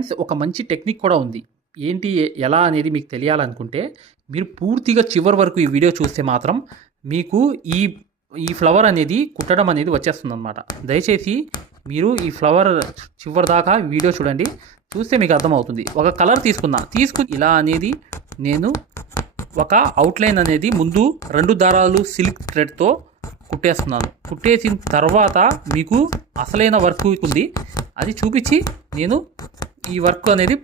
Friends ఒక మంచి technique కూడా ఉంది. ఏంటి ఎలా అనేది మీకు తెలియాలనుకుంటే మీరు పూర్తిగా చివరి వరకు ఈ వీడియో చూస్తే మాత్రం మీకు ఈ ఈ ఫ్లవర్ అనేది కుట్టడం అనేది వచ్చేస్తుందన్నమాట. దయచేసి మీరు ఈ ఫ్లవర్ చివరి దాకా వీడియో చూడండి. చూస్తే మీకు అర్థమవుతుంది. ఒక కలర్ తీసుకుని ఇలా అనేది నేను ఒక అవుట్లైన్ అనేది ముందు 2 దారాలు సిల్క్ థ్రెడ్తో కుట్టేస్తున్నాను. కుట్టేసిన తర్వాత మీకు అసలైన వర్క్ ఉంది, అది చూపించి నేను ఈ వర్క్ అనేది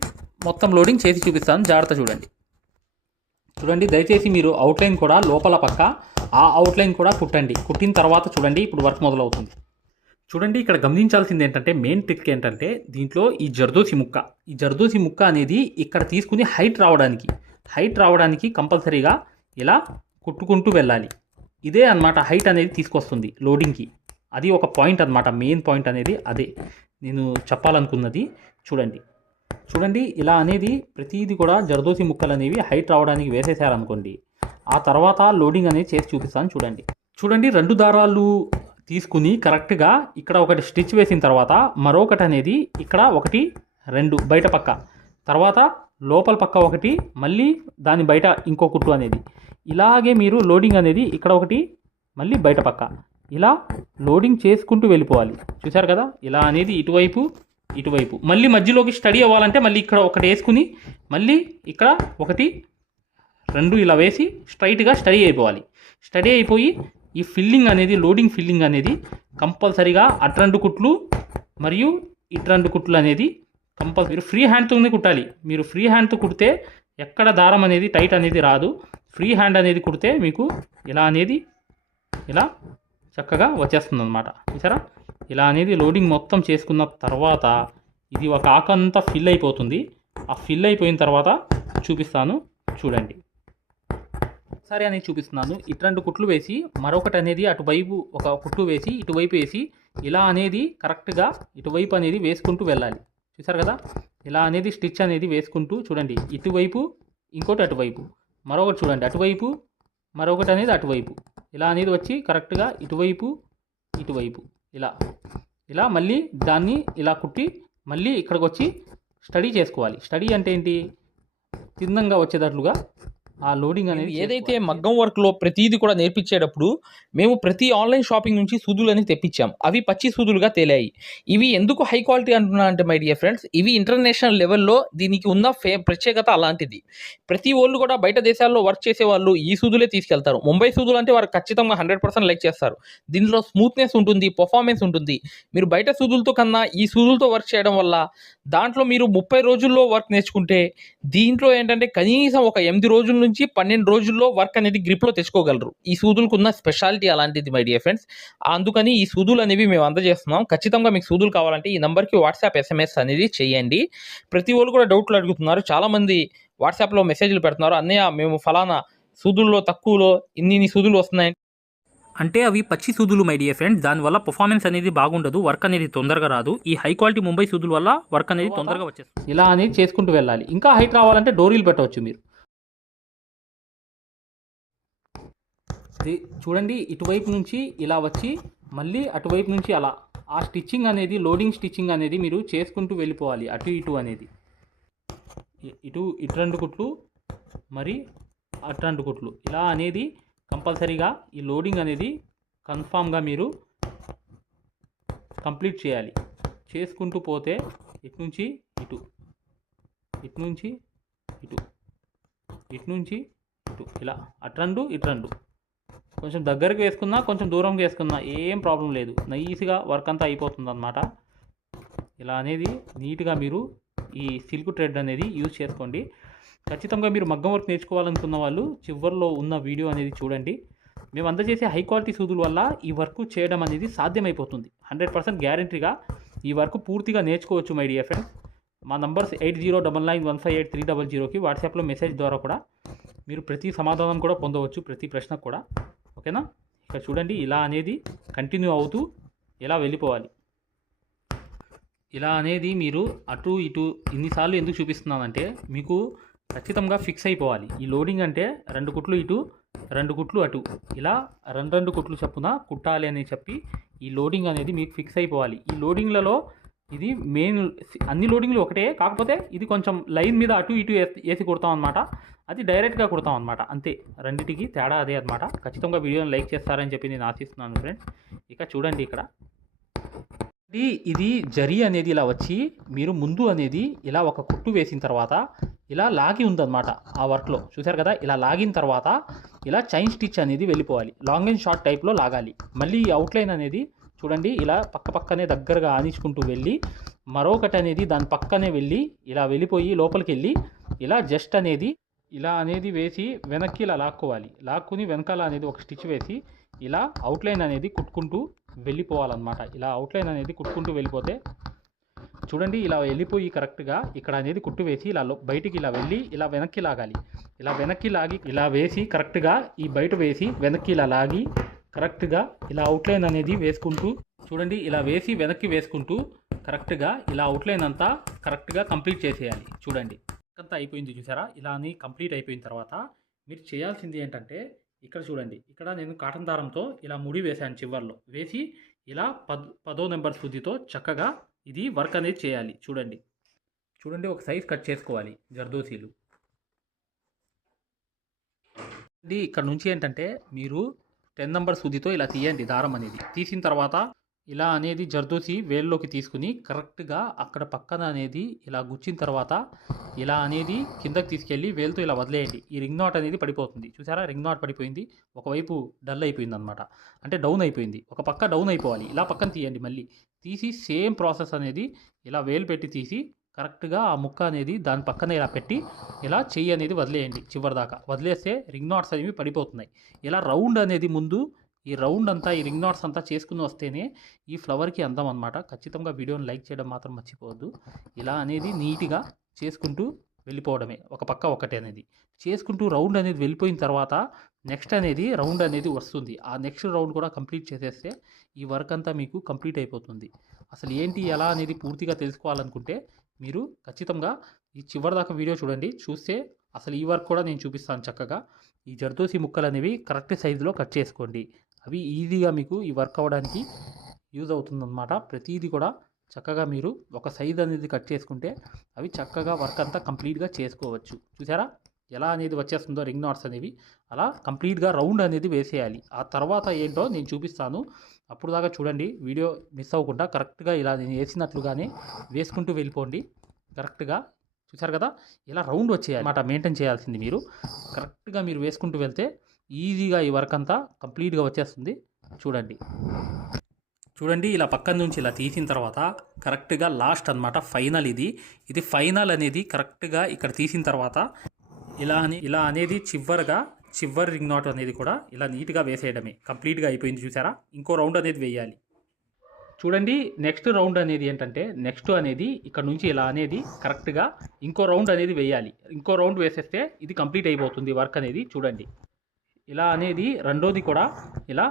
మొత్తం లోడింగ్ చేసి చూపిస్తాను. జాగ్రత్త చూడండి. దయచేసి మీరు అవుట్లైన్ కూడా లోపల పక్క ఆ అవుట్లైన్ కూడా కుట్టండి. కుట్టిన తర్వాత చూడండి ఇప్పుడు వర్క్ మొదలవుతుంది. చూడండి, ఇక్కడ గమనించాల్సింది ఏంటంటే మెయిన్ ట్రిక్ ఏంటంటే దీంట్లో ఈ జర్దోసి ముక్క అనేది ఇక్కడ తీసుకుని హైట్ రావడానికి కంపల్సరీగా ఇలా కుట్టుకుంటూ వెళ్ళాలి. ఇదే అన్నమాట హైట్ అనేది తీసుకొస్తుంది లోడింగ్కి. అది ఒక పాయింట్ అన్నమాట. మెయిన్ పాయింట్ అనేది అదే నేను చెప్పాలనుకున్నది. చూడండి ఇలా అనేది ప్రతిదీ కూడా జర్దోసి ముక్కలు అనేవి హైట్ రావడానికి వేసేసారనుకోండి, ఆ తర్వాత లోడింగ్ అనేది చేసి చూపిస్తాను. చూడండి 2 దారాలు తీసుకుని కరెక్ట్గా ఇక్కడ ఒకటి స్టిచ్ వేసిన తర్వాత మరొకటి అనేది ఇక్కడ 1 2 బయట పక్క, తర్వాత లోపల పక్క ఒకటి, మళ్ళీ దాని బయట ఇంకో కుట్టు అనేది, ఇలాగే మీరు లోడింగ్ అనేది ఇక్కడ ఒకటి మళ్ళీ బయట పక్క ఇలా లోడింగ్ చేసుకుంటూ వెళ్ళిపోవాలి. చూసారు కదా, ఇలా అనేది ఇటువైపు మళ్ళీ మధ్యలోకి స్టడీ అవ్వాలంటే మళ్ళీ ఇక్కడ ఒకటి వేసుకుని మళ్ళీ ఇక్కడ 1 2 ఇలా వేసి స్ట్రైట్గా స్టడీ అయిపోయి ఈ ఫిల్లింగ్ అనేది లోడింగ్ ఫిల్లింగ్ అనేది కంపల్సరీగా అటు 2 కుట్లు మరియు ఇటు 2 కుట్లు అనేది కంపల్సరీ ఫ్రీ హ్యాండ్తోనే కుట్టాలి. మీరు ఫ్రీ హ్యాండ్తో కుడితే ఎక్కడ దారం అనేది టైట్ అనేది రాదు. ఫ్రీ హ్యాండ్ అనేది కుడితే మీకు ఇలా అనేది ఇలా చక్కగా వచ్చేస్తుంది అన్నమాట. చూసారా, ఇలా అనేది లోడింగ్ మొత్తం చేసుకున్న తర్వాత ఇది ఒక ఆకంతా ఫిల్ అయిపోతుంది. ఆ ఫిల్ అయిపోయిన తర్వాత చూపిస్తాను. చూడండి, ఒకసారి అనేది చూపిస్తున్నాను. ఇటు 2 కుట్లు వేసి మరొకటి అనేది అటువైపు ఒక కుట్టు వేసి ఇటువైపు వేసి ఇలా అనేది కరెక్ట్గా ఇటువైపు అనేది వేసుకుంటూ వెళ్ళాలి. చూసారు కదా, ఇలా అనేది స్టిచ్ అనేది వేసుకుంటూ చూడండి. ఇటువైపు ఇంకోటి అటువైపు, మరొకటి చూడండి అటువైపు, మరొకటి అనేది అటువైపు, ఇలా అనేది వచ్చి కరెక్ట్గా ఇటువైపు ఇలా మళ్ళీ దాన్ని ఇలా కుట్టి మళ్ళీ ఇక్కడికి వచ్చి స్టడీ చేసుకోవాలి. స్టడీ అంటే ఏంటి, తిన్నంగా వచ్చేటట్లుగా ఆ లోడింగ్ అనేది ఏదైతే మగ్గం వర్క్లో ప్రతిదీ కూడా నేర్పించేటప్పుడు మేము ప్రతి ఆన్లైన్ షాపింగ్ నుంచి సూదులు అనేది తెప్పించాం. అవి పచ్చి సూదులుగా తేలాయి. ఇవి ఎందుకు హై క్వాలిటీ అంటున్నా అంటే మై డియర్ ఫ్రెండ్స్, ఇవి ఇంటర్నేషనల్ లెవెల్లో దీనికి ఉన్న ప్రత్యేకత అలాంటిది. ప్రతి వాళ్ళు కూడా బయట దేశాల్లో వర్క్ చేసే వాళ్ళు ఈ సూదులే తీసుకెళ్తారు. ముంబై సూదులు అంటే వారు ఖచ్చితంగా 100% లైక్ చేస్తారు. దీనిలో స్మూత్నెస్ ఉంటుంది, పర్ఫార్మెన్స్ ఉంటుంది. మీరు బయట సూదులతో కన్నా ఈ సూదులతో వర్క్ చేయడం వల్ల దాంట్లో మీరు 30 రోజుల్లో వర్క్ నేర్చుకుంటే దీంట్లో ఏంటంటే కనీసం ఒక 8 రోజుల నుంచి 12 రోజుల్లో వర్క్ అనేది గ్రిప్లో తెచ్చుకోగలరు. ఈ సూదులకు ఉన్న స్పెషాలిటీ అలాంటిది మై డియర్ ఫ్రెండ్స్. అందుకని ఈ సూదులు అనేవి మేము అందజేస్తున్నాం. ఖచ్చితంగా మీకు సూదులు కావాలంటే ఈ నెంబర్కి వాట్సాప్ SMS అనేది చేయండి. ప్రతి వాళ్ళు కూడా డౌట్లు అడుగుతున్నారు. చాలామంది వాట్సాప్లో మెసేజ్లు పెడుతున్నారు, అన్నయ్య మేము ఫలానా సూదుల్లో తక్కువలో ఇన్ని సూదులు వస్తున్నాయి అంటే అవి పచ్చి సూదులు మై డియర్ ఫ్రెండ్స్. దానివల్ల పర్ఫార్మెన్స్ అనేది బాగుండదు, వర్క్ అనేది తొందరగా రాదు. ఈ హై క్వాలిటీ ముంబై సూదుల వల్ల వర్క్ అనేది తొందరగా వచ్చేస్తుంది. ఇలా అనేది చేసుకుంటూ వెళ్ళాలి. ఇంకా హైట్ రావాలంటే డోరీలు పెట్టవచ్చు మీరు. చూడండి, ఇటువైపు నుంచి ఇలా వచ్చి మళ్ళీ అటువైపు నుంచి అలా ఆ స్టిచ్చింగ్ అనేది లోడింగ్ స్టిచ్చింగ్ అనేది మీరు చేసుకుంటూ వెళ్ళిపోవాలి. అటు ఇటు అనేది ఇటు 2 కుట్లు మరి అటు 2 కుట్లు ఇలా అనేది కంపల్సరీగా ఈ లోడింగ్ అనేది కన్ఫామ్గా మీరు కంప్లీట్ చేయాలి. చేసుకుంటూ పోతే ఇటు నుంచి ఇటు ఇలా అటు 2 ఇటు 2 కొంచెం దగ్గరికి వేసుకున్నా కొంచెం దూరంగా వేసుకున్నా ఏం ప్రాబ్లం లేదు. నైస్గా వర్క్ అంతా అయిపోతుంది అన్నమాట. ఇలా అనేది నీట్గా మీరు ఈ సిల్క్ థ్రెడ్ అనేది యూజ్ చేసుకోండి. ఖచ్చితంగా మీరు మగ్గం వర్క్ నేర్చుకోవాలనుకున్న వాళ్ళు చివరిలో ఉన్న వీడియో అనేది చూడండి. మేము అందజేసే హై క్వాలిటీ సూదుల వల్ల ఈ వర్క్ చేయడం అనేది సాధ్యమైపోతుంది. 100% గ్యారంటీగా ఈ వర్క్ పూర్తిగా నేర్చుకోవచ్చు మై డియర్ ఫ్రెండ్స్. మా నంబర్స్ 8099158300కి వాట్సాప్లో మెసేజ్ ద్వారా కూడా మీరు ప్రతి సమాధానం కూడా పొందవచ్చు, ప్రతి ప్రశ్నకు కూడా. ఓకేనా, ఇక్కడ చూడండి ఇలా అనేది కంటిన్యూ అవుతూ ఇలా వెళ్ళిపోవాలి. ఇలా అనేది మీరు అటు ఇటు ఇన్నిసార్లు ఎందుకు చూపిస్తున్నానంటే మీకు ఖచ్చితంగా ఫిక్స్ అయిపోవాలి. ఈ లోడింగ్ అంటే 2 కుట్లు ఇటు 2 కుట్లు అటు ఇలా 2 కుట్లు చొప్పున కుట్టాలి అని చెప్పి ఈ లోడింగ్ అనేది మీకు ఫిక్స్ అయిపోవాలి. ఈ లోడింగ్లలో ఇది మెయిన్ అన్ని లోడింగ్లు ఒకటే, కాకపోతే ఇది కొంచెం లైన్ మీద అటు ఇటు వేసి కుడతాం అనమాట. అది డైరెక్ట్గా కుడతాం అనమాట, అంతే. రెండింటికి తేడా అదే అనమాట. ఖచ్చితంగా వీడియోని లైక్ చేస్తారని చెప్పి నేను ఆశిస్తున్నాను ఫ్రెండ్స్. ఇక చూడండి ఇక్కడ ఇది జరీ అనేది ఇలా వచ్చి మీరు ముందు అనేది ఇలా ఒక కుట్టు వేసిన తర్వాత ఇలా లాగి ఉందన్నమాట. ఆ వర్క్లో చూసారు కదా, ఇలా లాగిన తర్వాత ఇలా చైన్ స్టిచ్ అనేది వెళ్ళిపోవాలి. లాంగ్ అండ్ షార్ట్ టైప్లో లాగాలి. మళ్ళీ ఈ అవుట్లైన్ అనేది చూడండి ఇలా పక్కనే దగ్గరగా ఆనించుకుంటూ వెళ్ళి మరొకటి అనేది దాని పక్కనే వెళ్ళి ఇలా వెళ్ళిపోయి లోపలికి వెళ్ళి ఇలా జస్ట్ అనేది ఇలా అనేది వేసి వెనక్కి ఇలా లాక్కుని వెనకాల అనేది ఒక స్టిచ్ వేసి ఇలా అవుట్లైన్ అనేది కుట్టుకుంటూ వెళ్ళిపోవాలన్నమాట. ఇలా అవుట్లైన్ అనేది కుట్టుకుంటూ వెళ్ళిపోతే చూడండి ఇలా వెళ్ళిపోయి కరెక్ట్గా ఇక్కడ అనేది కుట్టు వేసి ఇలా బయటికి ఇలా వెళ్ళి ఇలా వెనక్కి లాగాలి. ఇలా వెనక్కి లాగి ఇలా వేసి కరెక్ట్గా ఈ బయట వేసి వెనక్కి ఇలా లాగి కరెక్ట్గా ఇలా అవుట్లైన్ అనేది వేసుకుంటూ చూడండి ఇలా వేసి వెనక్కి వేసుకుంటూ కరెక్ట్గా ఇలా అవుట్లైన్ అంతా కరెక్ట్గా కంప్లీట్ చేసేయాలి. చూడండి అంతా అయిపోయింది చూసారా. ఇలా అని కంప్లీట్ అయిపోయిన తర్వాత మీరు చేయాల్సింది ఏంటంటే ఇక్కడ చూడండి, ఇక్కడ నేను కాటన్ దారంతో ఇలా ముడి వేసాను. చివర్లో వేసి ఇలా 10వ నెంబర్ సూదితో చక్కగా ఇది వర్క్ అనేది చేయాలి. చూడండి ఒక సైజ్ కట్ చేసుకోవాలి జర్దోసీలు. ఇక్కడ నుంచి ఏంటంటే మీరు 10 నెంబర్ సూదితో ఇలా తీయండి. దారం అనేది తీసిన తర్వాత ఇలా అనేది జర్దోసి వేల్లోకి తీసుకుని కరెక్ట్గా అక్కడ పక్కన అనేది ఇలా గుచ్చిన తర్వాత ఇలా అనేది కిందకి తీసుకెళ్ళి వేలుతో ఇలా వదిలేయండి. ఈ రింగ్ నాట్ అనేది పడిపోతుంది. చూసారా, రింగ్ నాట్ పడిపోయింది. ఒకవైపు డల్ అయిపోయింది అనమాట, అంటే డౌన్ అయిపోయింది. ఒక పక్క డౌన్ అయిపోవాలి. ఇలా పక్కన తీయండి. మళ్ళీ తీసి సేమ్ ప్రాసెస్ అనేది ఇలా వేలు పెట్టి తీసి కరెక్ట్గా ఆ ముక్క అనేది దాని పక్కన ఇలా పెట్టి ఇలా చెయ్యి అనేది వదిలేయండి. చివరిదాకా వదిలేస్తే రింగ్ నాట్స్ అనేవి పడిపోతున్నాయి. ఇలా రౌండ్ అనేది ముందు ఈ రౌండ్ అంతా ఈ రింగ్ నాట్స్ అంతా చేసుకుని వస్తేనే ఈ ఫ్లవర్కి అందం అనమాట. ఖచ్చితంగా వీడియోని లైక్ చేయడం మాత్రం మర్చిపోవద్దు. ఇలా అనేది నీట్గా చేసుకుంటూ వెళ్ళిపోవడమే. ఒక పక్క ఒకటి అనేది చేసుకుంటూ రౌండ్ అనేది వెళ్ళిపోయిన తర్వాత నెక్స్ట్ అనేది రౌండ్ అనేది వస్తుంది. ఆ నెక్స్ట్ రౌండ్ కూడా కంప్లీట్ చేసేస్తే ఈ వర్క్ అంతా మీకు కంప్లీట్ అయిపోతుంది. అసలు ఏంటి ఎలా అనేది పూర్తిగా తెలుసుకోవాలనుకుంటే మీరు ఖచ్చితంగా ఈ చివరిదాకా వీడియో చూడండి. చూస్తే అసలు ఈ వర్క్ కూడా నేను చూపిస్తాను చక్కగా. ఈ జర్దోసి ముక్కలు అనేవి కరెక్ట్ సైజులో కట్ చేసుకోండి. అవి ఈజీగా మీకు ఈ వర్క్ అవ్వడానికి యూజ్ అవుతుందన్నమాట. ప్రతిదీ కూడా చక్కగా మీరు ఒక సైజ్ అనేది కట్ చేసుకుంటే అవి చక్కగా వర్క్ అంతా కంప్లీట్గా చేసుకోవచ్చు. చూసారా ఎలా అనేది వచ్చేస్తుందో రింగ్ నాట్స్ అనేవి. అలా కంప్లీట్గా రౌండ్ అనేది వేసేయాలి. ఆ తర్వాత ఏంటో నేను చూపిస్తాను. అప్పుడు దాకా చూడండి, వీడియో మిస్ అవ్వకుండా కరెక్ట్గా ఇలా నేను వేసినట్లుగానే వేసుకుంటూ వెళ్ళిపోండి. కరెక్ట్గా చూసారు కదా, ఇలా రౌండ్ వచ్చేయాలి అన్నమాట మెయింటైన్ చేయాల్సింది. మీరు కరెక్ట్గా మీరు వేసుకుంటూ వెళ్తే ఈజీగా ఈ వర్క్ అంతా కంప్లీట్గా వచ్చేస్తుంది. చూడండి ఇలా పక్కన నుంచి ఇలా తీసిన తర్వాత కరెక్ట్గా లాస్ట్ అన్నమాట ఫైనల్. ఇది ఫైనల్ అనేది కరెక్ట్గా ఇక్కడ తీసిన తర్వాత ఇలా అనేది చివరి రింగ్ నాట్ అనేది కూడా ఇలా నీట్గా వేసేయడమే. కంప్లీట్గా అయిపోయింది చూసారా. ఇంకో రౌండ్ అనేది వేయాలి. చూడండి నెక్స్ట్ రౌండ్ అనేది ఏంటంటే నెక్స్ట్ అనేది ఇక్కడ నుంచి ఇలా అనేది కరెక్ట్గా ఇంకో రౌండ్ అనేది వేయాలి. ఇంకో రౌండ్ వేసేస్తే ఇది కంప్లీట్ అయిపోతుంది వర్క్ అనేది. చూడండి ఇలా అనేది రెండోది కూడా ఇలా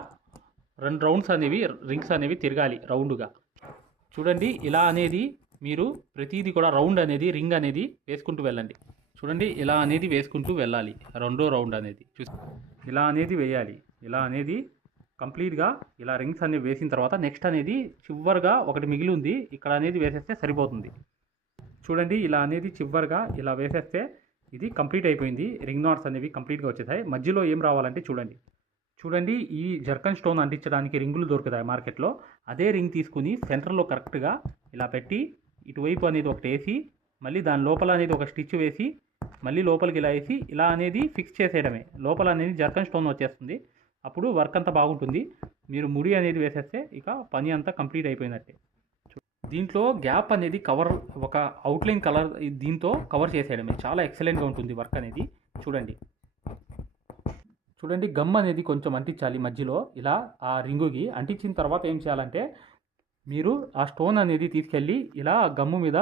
2 రౌండ్స్ అనేవి రింగ్స్ అనేవి తిరగాలి రౌండ్గా. చూడండి ఇలా అనేది మీరు ప్రతిదీ కూడా రౌండ్ అనేది రింగ్ అనేది వేసుకుంటూ వెళ్ళండి. చూడండి ఇలా అనేది వేసుకుంటూ వెళ్ళాలి. రెండో రౌండ్ అనేది ఇలా అనేది వేయాలి. ఇలా అనేది కంప్లీట్గా ఇలా రింగ్స్ అనేవి వేసిన తర్వాత నెక్స్ట్ అనేది చివరిగా ఒకటి మిగిలి ఉంది, ఇక్కడ అనేది వేసేస్తే సరిపోతుంది. చూడండి ఇలా అనేది చివరిగా ఇలా వేసేస్తే ఇది కంప్లీట్ అయిపోయింది. రింగ్ నాట్స్ అనేవి కంప్లీట్గా వచ్చేసాయి. మధ్యలో ఏం రావాలంటే చూడండి ఈ జర్కన్ స్టోన్ అంటించడానికి రింగులు దొరుకుతాయి మార్కెట్లో. అదే రింగ్ తీసుకుని సెంటర్లో కరెక్ట్గా ఇలా పెట్టి ఇటువైపు అనేది ఒకటి వేసి మళ్ళీ దాని లోపల అనేది ఒక స్టిచ్ వేసి మళ్ళీ లోపలికి ఇలా వేసి ఇలా అనేది ఫిక్స్ చేసేయడమే. లోపల అనేది జర్కన్ స్టోన్ వచ్చేస్తుంది. అప్పుడు వర్క్ అంతా బాగుంటుంది. మీరు ముడి అనేది వేసేస్తే ఇక పని అంతా కంప్లీట్ అయిపోయినట్టే. దీంట్లో గ్యాప్ అనేది కవర్ ఒక అవుట్లైన్ కలర్ దీంతో కవర్ చేసేయడమే. చాలా ఎక్సలెంట్గా ఉంటుంది వర్క్ అనేది. చూడండి గమ్ అనేది కొంచెం అంటించాలి మధ్యలో ఇలా ఆ రింగుకి. అంటించిన తర్వాత ఏం చేయాలంటే మీరు ఆ స్టోన్ అనేది తీసుకెళ్ళి ఇలా గమ్ము మీద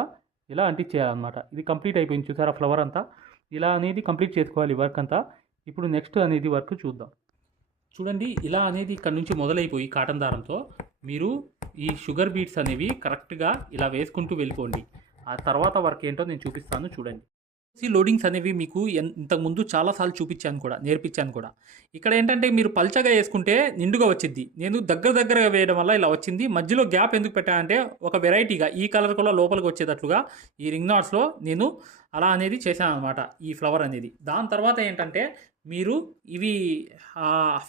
ఇలా అంటించేయాలన్నమాట. ఇది కంప్లీట్ అయిపోయింది చూసారా ఫ్లవర్ అంతా. ఇలా అనేది కంప్లీట్ చేసుకోవాలి వర్క్ అంతా. ఇప్పుడు నెక్స్ట్ అనేది వర్క్ చూద్దాం. చూడండి ఇలా అనేది ఇక్కడ నుంచి మొదలైపోయి కాటన్ దారంతో మీరు ఈ షుగర్ బీట్స్ అనేవి కరెక్ట్గా ఇలా వేసుకుంటూ వెళ్ళిపోండి. ఆ తర్వాత వర్క్ ఏంటో నేను చూపిస్తాను చూడండి. లోడింగ్స్ అనేవి మీకు ఇంతకుముందు చాలాసార్లు చూపించాను కూడా, నేర్పించాను కూడా. ఇక్కడ ఏంటంటే మీరు పల్చగా వేసుకుంటే నిండుగా వచ్చింది. నేను దగ్గరగా వేయడం వల్ల ఇలా వచ్చింది. మధ్యలో గ్యాప్ ఎందుకు పెట్టానంటే ఒక వెరైటీగా ఈ కలర్ కూడా లోపలికి వచ్చేటట్లుగా ఈ రింగ్ నాట్స్లో నేను అలా అనేది చేశాను అనమాట, ఈ ఫ్లవర్ అనేది. దాని తర్వాత ఏంటంటే మీరు ఇవి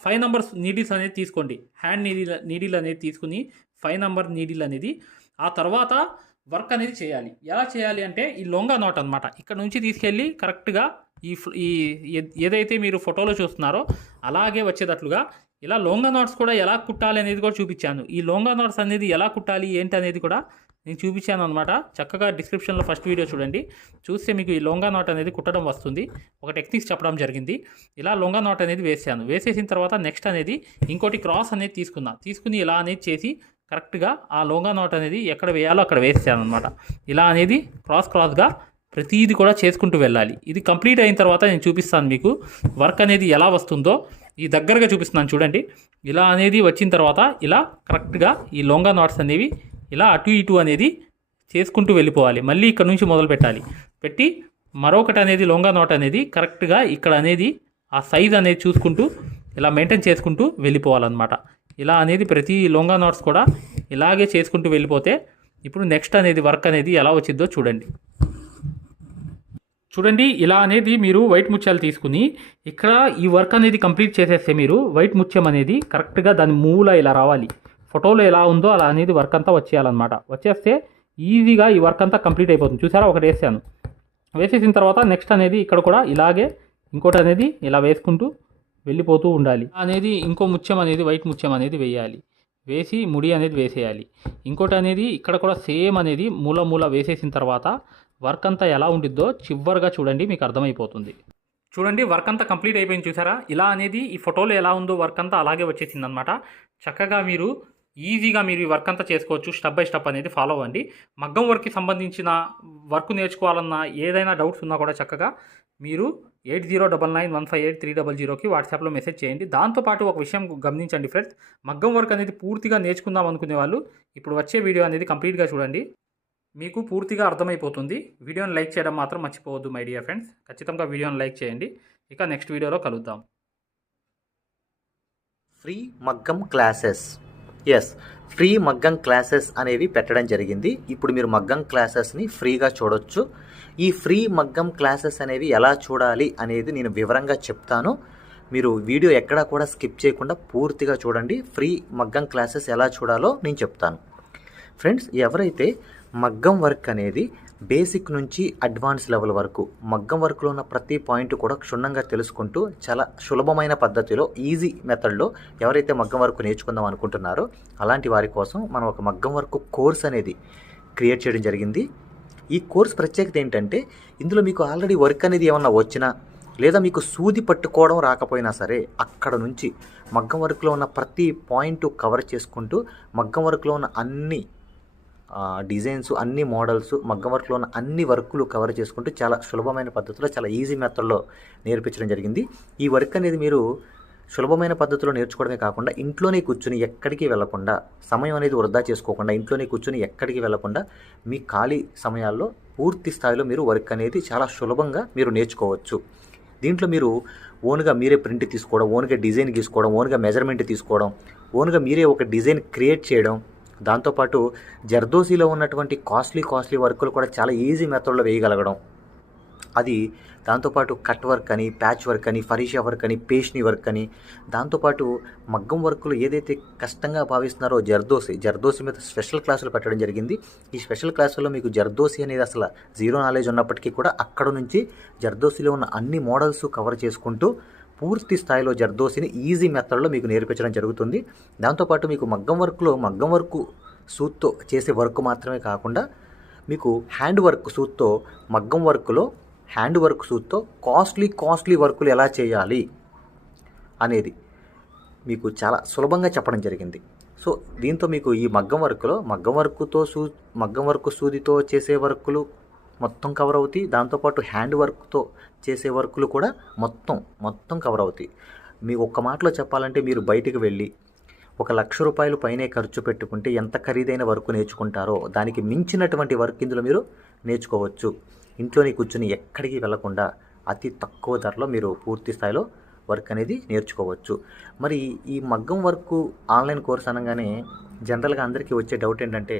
5 నంబర్స్ నీడిల్స్ అనేది తీసుకోండి. హ్యాండ్ నీడిల్ అనేది తీసుకుని 5 నంబర్ నీడిల్ అనేది ఆ తర్వాత వర్క్ అనేది చేయాలి. ఎలా చేయాలి అంటే ఈ లొంగా నాట్ అనమాట, ఇక్కడ నుంచి తీసుకెళ్ళి కరెక్ట్గా ఈ ఏదైతే మీరు ఫోటోలో చూస్తున్నారో అలాగే వచ్చేటట్లుగా ఇలా లొంగా నాట్స్ కూడా ఎలా కుట్టాలి అనేది కూడా చూపించాను. ఈ లొంగా నాట్స్ అనేది ఎలా కుట్టాలి ఏంటి అనేది కూడా నేను చూపించాను అనమాట. చక్కగా డిస్క్రిప్షన్లో ఫస్ట్ వీడియో చూడండి, చూస్తే మీకు ఈ లొంగా నాట్ అనేది కుట్టడం వస్తుంది. ఒక టెక్నిక్స్ చెప్పడం జరిగింది. ఇలా లొంగా నాట్ అనేది వేసాను. వేసేసిన తర్వాత నెక్స్ట్ అనేది ఇంకోటి క్రాస్ అనేది తీసుకుని ఇలా అనేది చేసి కరెక్ట్గా ఆ లొంగా నాట్ అనేది ఎక్కడ వేయాలో అక్కడ వేసాను అనమాట. ఇలా అనేది క్రాస్గా ప్రతిదీ కూడా చేసుకుంటూ వెళ్ళాలి. ఇది కంప్లీట్ అయిన తర్వాత నేను చూపిస్తాను మీకు వర్క్ అనేది ఎలా వస్తుందో. ఈ దగ్గరగా చూపిస్తున్నాను చూడండి. ఇలా అనేది వచ్చిన తర్వాత ఇలా కరెక్ట్గా ఈ లొంగా నాట్స్ అనేవి ఇలా అటు ఇటు అనేది చేసుకుంటూ వెళ్ళిపోవాలి. మళ్ళీ ఇక్కడ నుంచి మొదలు పెట్టి మరొకటి అనేది లొంగా నాట్ అనేది కరెక్ట్గా ఇక్కడ అనేది ఆ సైజ్ అనేది చూసుకుంటూ ఇలా మెయింటైన్ చేసుకుంటూ వెళ్ళిపోవాలన్నమాట. ఇలా అనేది ప్రతి లొంగా నాట్స్ కూడా ఇలాగే చేసుకుంటూ వెళ్ళిపోతే ఇప్పుడు నెక్స్ట్ అనేది వర్క్ అనేది ఎలా వచ్చిందో చూడండి. ఇలా అనేది మీరు వైట్ ముత్యాలు తీసుకుని ఇక్కడ ఈ వర్క్ అనేది కంప్లీట్ చేసేస్తే మీరు వైట్ ముత్యం అనేది కరెక్ట్గా దాని మూల ఇలా రావాలి. ఫోటోలో ఎలా ఉందో అలా అనేది వర్క్ అంతా వచ్చేయాలన్నమాట. వచ్చేస్తే ఈజీగా ఈ వర్క్ అంతా కంప్లీట్ అయిపోతుంది. చూసారా, ఒకటి వేసాను. వేసేసిన తర్వాత నెక్స్ట్ అనేది ఇక్కడ కూడా ఇలాగే ఇంకోటి అనేది ఇలా వేసుకుంటూ వెళ్ళిపోతూ ఉండాలి. అనేది ఇంకో ముత్యం అనేది వైట్ ముత్యం అనేది వేయాలి. వేసి ముడి అనేది వేసేయాలి. ఇంకోటి అనేది ఇక్కడ కూడా సేమ్ అనేది మూల వేసేసిన తర్వాత వర్క్ అంతా ఎలా ఉండిద్దో చివరిగా చూడండి, మీకు అర్థమైపోతుంది. చూడండి, వర్క్ అంతా కంప్లీట్ అయిపోయింది. చూసారా, ఇలా అనేది ఈ ఫోటోలో ఎలా ఉందో వర్క్ అంతా అలాగే వచ్చేసింది అనమాట. చక్కగా మీరు ఈజీగా మీరు ఈ వర్క్ అంతా చేసుకోవచ్చు. స్టెప్ బై స్టెప్ అనేది ఫాలో అవ్వండి. మగ్గం వర్క్కి సంబంధించిన వర్క్ నేర్చుకోవాలన్నా ఏదైనా డౌట్స్ ఉన్నా కూడా చక్కగా మీరు 8099158300కి వాట్సాప్లో మెసేజ్ చేయండి. దాంతోపాటు ఒక విషయం గమనించండి ఫ్రెండ్స్, మగ్గం వర్క్ అనేది పూర్తిగా నేర్చుకుందాం అనుకునే వాళ్ళు ఇప్పుడు వచ్చే వీడియో అనేది కంప్లీట్గా చూడండి, మీకు పూర్తిగా అర్థమైపోతుంది. వీడియోని లైక్ చేయడం మాత్రం మర్చిపోవద్దు మై డియర్ ఫ్రెండ్స్. ఖచ్చితంగా వీడియోని లైక్ చేయండి. ఇక నెక్స్ట్ వీడియోలో కలుద్దాం. ఫ్రీ మగ్గం క్లాసెస్, ఫ్రీ మగ్గం క్లాసెస్ అనేవి పెట్టడం జరిగింది. ఇప్పుడు మీరు మగ్గం క్లాసెస్ని ఫ్రీగా చూడొచ్చు. ఈ ఫ్రీ మగ్గం క్లాసెస్ అనేవి ఎలా చూడాలి అనేది నేను వివరంగా చెప్తాను. మీరు వీడియో ఎక్కడా కూడా స్కిప్ చేయకుండా పూర్తిగా చూడండి. ఫ్రీ మగ్గం క్లాసెస్ ఎలా చూడాలో నేను చెప్తాను. ఫ్రెండ్స్, ఎవరైతే మగ్గం వర్క్ అనేది బేసిక్ నుంచి అడ్వాన్స్ లెవెల్ వరకు మగ్గం వర్క్లో ఉన్న ప్రతి పాయింట్ కూడా క్షుణ్ణంగా తెలుసుకుంటూ చాలా సులభమైన పద్ధతిలో ఈజీ మెథడ్లో ఎవరైతే మగ్గం వర్క్ నేర్చుకుందాం అనుకుంటున్నారో అలాంటి వారి కోసం మనం ఒక మగ్గం వర్క్ కోర్స్ అనేది క్రియేట్ చేయడం జరిగింది. ఈ కోర్స్ ప్రత్యేకత ఏంటంటే ఇందులో మీకు ఆల్రెడీ వర్క్ అనేది ఏమన్నా వచ్చినా లేదా మీకు సూది పట్టుకోవడం రాకపోయినా సరే అక్కడ నుంచి మగ్గం వర్క్లో ఉన్న ప్రతి పాయింట్ కవర్ చేసుకుంటూ మగ్గం వర్క్లో ఉన్న అన్ని డిజైన్స్, అన్ని మోడల్స్, మగ్గం వర్క్లో ఉన్న అన్ని వర్కులు కవర్ చేసుకుంటూ చాలా సులభమైన పద్ధతిలో చాలా ఈజీ మెథడ్లో నేర్పించడం జరిగింది. ఈ వర్క్ అనేది మీరు సులభమైన పద్ధతిలో నేర్చుకోవడమే కాకుండా ఇంట్లోనే కూర్చుని ఎక్కడికి వెళ్లకుండా, సమయం అనేది వృధా చేసుకోకుండా ఇంట్లోనే కూర్చుని ఎక్కడికి వెళ్లకుండా మీ ఖాళీ సమయాల్లో పూర్తి స్థాయిలో మీరు వర్క్ అనేది చాలా సులభంగా మీరు నేర్చుకోవచ్చు. దీంట్లో మీరు ఓన్గా మీరే ప్రింట్ తీసుకోవడం, ఓన్గా డిజైన్ గీసుకోవడం, ఓన్గా మెజర్మెంట్ తీసుకోవడం, ఓన్గా మీరే ఒక డిజైన్ క్రియేట్ చేయడం, దాంతోపాటు జర్దోసీలో ఉన్నటువంటి కాస్ట్లీ వర్కులు కూడా చాలా ఈజీ మెథడ్లో వేయగలగడం, అది దాంతోపాటు కట్ వర్క్ అని, ప్యాచ్ వర్క్ అని, ఫరీషా వర్క్ అని, పేష్ని వర్క్ అని, దాంతోపాటు మగ్గం వర్కులు ఏదైతే కష్టంగా భావిస్తున్నారో జర్దోసి మీద స్పెషల్ క్లాసులు పెట్టడం జరిగింది. ఈ స్పెషల్ క్లాసుల్లో మీకు జర్దోసి అనేది అసలు జీరో నాలెడ్జ్ ఉన్నప్పటికీ కూడా అక్కడ నుంచి జర్దోసిలో ఉన్న అన్ని మోడల్స్ కవర్ చేసుకుంటూ పూర్తి స్థాయిలో జర్దోసిని ఈజీ మెథడ్లో మీకు నేర్పించడం జరుగుతుంది. దాంతోపాటు మీకు మగ్గం వర్క్ సూత్తో చేసే వర్క్ మాత్రమే కాకుండా మీకు హ్యాండ్ వర్క్ సూత్తో మగ్గం వర్క్లో హ్యాండ్ వర్క్ సూత్తో కాస్ట్లీ వర్కులు ఎలా చేయాలి అనేది మీకు చాలా సులభంగా చెప్పడం జరిగింది. సో దీంతో మీకు ఈ మగ్గం వర్క్ సూదితో చేసే వర్కులు మొత్తం కవర్ అవుతాయి. దాంతోపాటు హ్యాండ్ వర్క్తో చేసే వర్కులు కూడా మొత్తం కవర్ అవుతాయి. మీ ఒక్క మాటలో చెప్పాలంటే మీరు బయటికి వెళ్ళి 1,00,000 రూపాయలు పైనే ఖర్చు పెట్టుకుంటే ఎంత ఖరీదైన వర్క్ నేర్చుకుంటారో దానికి మించినటువంటి వర్క్ ఇందులో మీరు నేర్చుకోవచ్చు. ఇంట్లోనే కూర్చొని ఎక్కడికి వెళ్లకుండా అతి తక్కువ ధరలో మీరు పూర్తి స్థాయిలో వర్క్ అనేది నేర్చుకోవచ్చు. మరి ఈ మగ్గం వర్క్ ఆన్లైన్ కోర్స్ అనగానే జనరల్గా అందరికీ వచ్చే డౌట్ ఏంటంటే,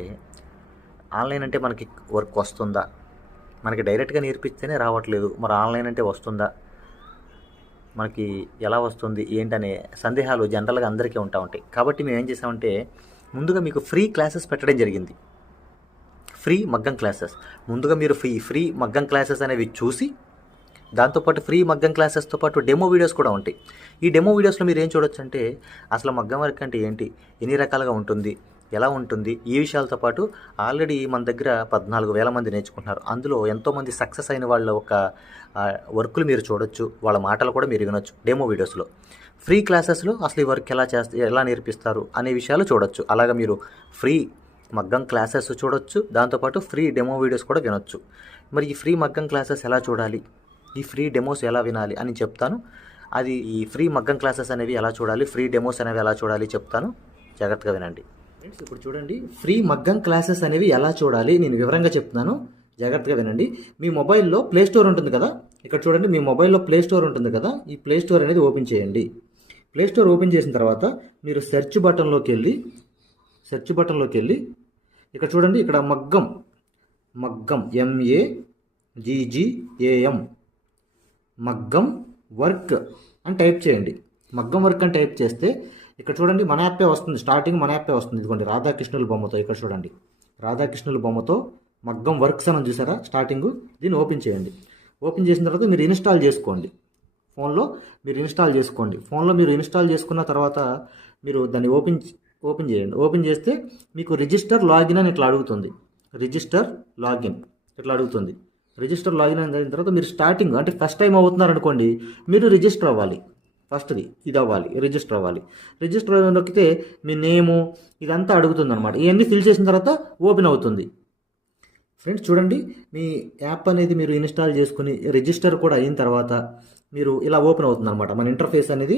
ఆన్లైన్ అంటే మనకి వర్క్ వస్తుందా, మనకి డైరెక్ట్గా నేర్పిస్తేనే రావట్లేదు, మరి ఆన్లైన్ అంటే వస్తుందా, మనకి ఎలా వస్తుంది ఏంటనే సందేహాలు జనరల్గా అందరికీ ఉంటాయి. కాబట్టి మేము ఏం చేసామంటే, ముందుగా మీకు ఫ్రీ క్లాసెస్ పెట్టడం జరిగింది. ఫ్రీ మగ్గం క్లాసెస్ ముందుగా మీరు ఫ్రీ మగ్గం క్లాసెస్ అనేవి చూసి, దాంతోపాటు ఫ్రీ మగ్గం క్లాసెస్తో పాటు డెమో వీడియోస్ కూడా ఉంటాయి. ఈ డెమో వీడియోస్లో మీరు ఏం చూడొచ్చు అంటే, అసలు మగ్గం వర్క్ అంటే ఏంటి, ఎన్ని రకాలుగా ఉంటుంది, ఎలా ఉంటుంది, ఈ విషయాలతో పాటు ఆల్రెడీ మన దగ్గర 14,000 మంది నేర్చుకుంటున్నారు. అందులో ఎంతోమంది సక్సెస్ అయిన వాళ్ళ ఒక వర్కులు మీరు చూడొచ్చు, వాళ్ళ మాటలు కూడా మీరు వినొచ్చు డెమో వీడియోస్లో. ఫ్రీ క్లాసెస్లో అసలు ఈ వర్క్ ఎలా నేర్పిస్తారు అనే విషయాలు చూడొచ్చు. అలాగా మీరు ఫ్రీ మగ్గం క్లాసెస్ చూడొచ్చు, దాంతోపాటు ఫ్రీ డెమో వీడియోస్ కూడా వినొచ్చు. మరి ఈ ఫ్రీ మగ్గం క్లాసెస్ ఎలా చూడాలి, ఈ ఫ్రీ డెమోస్ ఎలా వినాలి అని చెప్తాను. అది ఈ ఫ్రీ మగ్గం క్లాసెస్ అనేవి ఎలా చూడాలి, ఫ్రీ డెమోస్ అనేవి ఎలా చూడాలి చెప్తాను, జాగ్రత్తగా వినండి. ఫ్రెండ్స్, ఇప్పుడు చూడండి, ఫ్రీ మగ్గం క్లాసెస్ అనేవి ఎలా చూడాలి నేను వివరంగా చెప్తున్నాను, జాగ్రత్తగా వినండి. మీ మొబైల్లో ప్లే స్టోర్ ఉంటుంది కదా, ఇక్కడ చూడండి, మీ మొబైల్లో ప్లే స్టోర్ ఉంటుంది కదా, ఈ ప్లే స్టోర్ అనేది ఓపెన్ చేయండి. ప్లే స్టోర్ ఓపెన్ చేసిన తర్వాత మీరు సెర్చ్ బటన్లోకి వెళ్ళి ఇక్కడ చూడండి, ఇక్కడ మగ్గం MAGGAM మగ్గం వర్క్ అని టైప్ చేయండి. మగ్గం వర్క్ అని టైప్ చేస్తే ఇక్కడ చూడండి మన యాపే వస్తుంది, స్టార్టింగ్ మన యాపే వస్తుంది. ఇదిగోండి రాధాకృష్ణుల బొమ్మతో, ఇక్కడ చూడండి రాధాకృష్ణుల బొమ్మతో మగ్గం వర్క్స్ అని చూసారా స్టార్టింగ్, దీన్ని ఓపెన్ చేయండి. ఓపెన్ చేసిన తర్వాత మీరు ఇన్స్టాల్ చేసుకోండి. ఫోన్లో మీరు ఇన్స్టాల్ చేసుకున్న తర్వాత మీరు దాన్ని ఓపెన్ చేయండి. ఓపెన్ చేస్తే మీకు రిజిస్టర్ లాగిన్ అని ఇట్లా అడుగుతుంది. రిజిస్టర్ లాగిన్ అయిన తర్వాత మీరు స్టార్టింగ్ అంటే ఫస్ట్ టైం అవుతున్నారు అనుకోండి, మీరు రిజిస్టర్ అవ్వాలి. ఫస్ట్ది ఇది అవ్వాలి, రిజిస్టర్ నొక్కితే మీ నేము ఇదంతా అడుగుతుంది అనమాట. ఇవన్నీ ఫిల్ చేసిన తర్వాత ఓపెన్ అవుతుంది. ఫ్రెండ్స్ చూడండి, మీ యాప్ అనేది మీరు ఇన్స్టాల్ చేసుకుని రిజిస్టర్ కూడా అయిన తర్వాత మీరు ఇలా ఓపెన్ అవుతుంది అనమాట. మన ఇంటర్ఫేస్ అనేది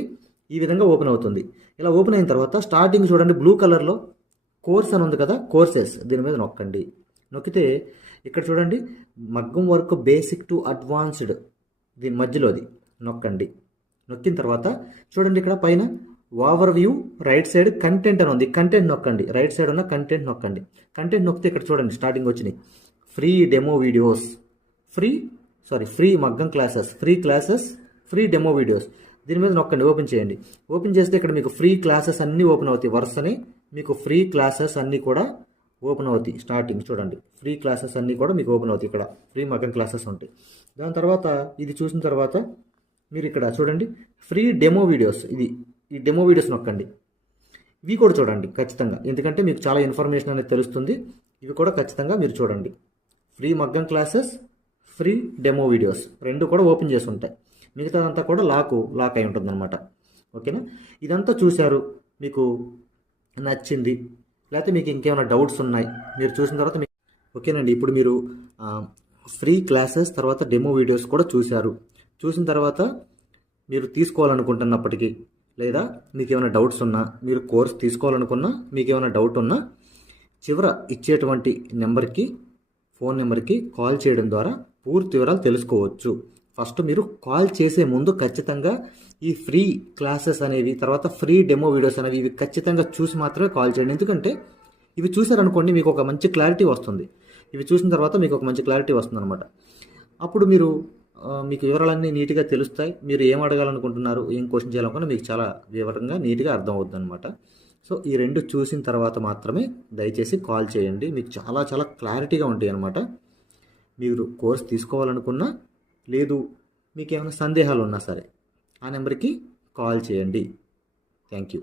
ఈ విధంగా ఓపెన్ అవుతుంది. ఇలా ఓపెన్ అయిన తర్వాత స్టార్టింగ్ చూడండి, బ్లూ కలర్లో కోర్స్ అని ఉంది కదా, కోర్సెస్, దీని మీద నొక్కండి. నొక్కితే ఇక్కడ చూడండి మగ్గం వర్క్ బేసిక్ టు అడ్వాన్స్డ్, దీని మధ్యలోది నొక్కండి. నొక్కిన తర్వాత చూడండి ఇక్కడ పైన over view right side content అని ఉంది, కంటెంట్ నొక్కండి. రైట్ సైడ్ ఉన్న కంటెంట్ నొక్కండి. కంటెంట్ నొక్కితే ఇక్కడ చూడండి స్టార్టింగ్ వచ్చినాయి ఫ్రీ డెమో వీడియోస్, ఫ్రీ మగ్గం క్లాసెస్, ఫ్రీ డెమో వీడియోస్. దీని మీద నొక్కండి, ఓపెన్ చేయండి. ఓపెన్ చేస్తే ఇక్కడ మీకు ఫ్రీ క్లాసెస్ అన్నీ ఓపెన్ అవుతాయి. వరుసనే మీకు ఫ్రీ క్లాసెస్ అన్నీ కూడా ఓపెన్ అవుతాయి. స్టార్టింగ్ చూడండి ఫ్రీ క్లాసెస్ అన్నీ కూడా మీకు ఓపెన్ అవుతాయి. ఇక్కడ ఫ్రీ మగ్గం క్లాసెస్ ఉంటాయి. దాని తర్వాత ఇది చూసిన తర్వాత మీరు ఇక్కడ చూడండి ఫ్రీ డెమో వీడియోస్, ఈ డెమో వీడియోస్ నొక్కండి. ఇవి కూడా చూడండి ఖచ్చితంగా, ఎందుకంటే మీకు చాలా ఇన్ఫర్మేషన్ అనేది తెలుస్తుంది. ఇవి కూడా ఖచ్చితంగా మీరు చూడండి. ఫ్రీ మగ్గం క్లాసెస్, ఫ్రీ డెమో వీడియోస్ రెండు కూడా ఓపెన్ చేసి ఉంటాయి. మిగతాదంతా కూడా లాక్ అయి ఉంటుంది అనమాట. ఓకేనా, ఇదంతా చూశారు, మీకు నచ్చింది, లేకపోతే మీకు ఇంకేమైనా డౌట్స్ ఉన్నాయి మీరు చూసిన తర్వాత ఓకేనండి. ఇప్పుడు మీరు ఫ్రీ క్లాసెస్ తర్వాత డెమో వీడియోస్ కూడా చూసిన తర్వాత మీరు తీసుకోవాలనుకుంటున్నప్పటికీ, లేదా మీకు ఏమైనా డౌట్స్ ఉన్నా, మీరు కోర్స్ తీసుకోవాలనుకున్నా, మీకు ఏమైనా డౌట్ ఉన్నా చివర ఇచ్చేటువంటి ఫోన్ నెంబర్కి కాల్ చేయడం ద్వారా పూర్తి వివరాలు తెలుసుకోవచ్చు. ఫస్ట్ మీరు కాల్ చేసే ముందు ఖచ్చితంగా ఈ ఫ్రీ క్లాసెస్ అనేవి, తర్వాత ఫ్రీ డెమో వీడియోస్ అనేవి ఇవి ఖచ్చితంగా చూసి మాత్రమే కాల్ చేయండి. ఎందుకంటే ఇవి చూసారనుకోండి మీకు ఒక మంచి క్లారిటీ వస్తుంది. ఇవి చూసిన తర్వాత మీకు ఒక మంచి క్లారిటీ వస్తుంది అనమాట. అప్పుడు మీకు వివరాలన్నీ నీట్గా తెలుస్తాయి. మీరు ఏం అడగాలనుకుంటున్నారు, ఏం క్వశ్చన్ చేయాలనుకున్నా మీకు చాలా వివరంగా నీట్గా అర్థం అవుతుంది అనమాట. సో ఈ రెండు చూసిన తర్వాత మాత్రమే దయచేసి కాల్ చేయండి. మీకు చాలా చాలా క్లారిటీగా ఉంటాయి అనమాట. మీరు కోర్స్ తీసుకోవాలనుకున్నా, లేదు మీకు ఏమైనా సందేహాలు ఉన్నా సరే ఆ నెంబర్కి కాల్ చేయండి. Thank you.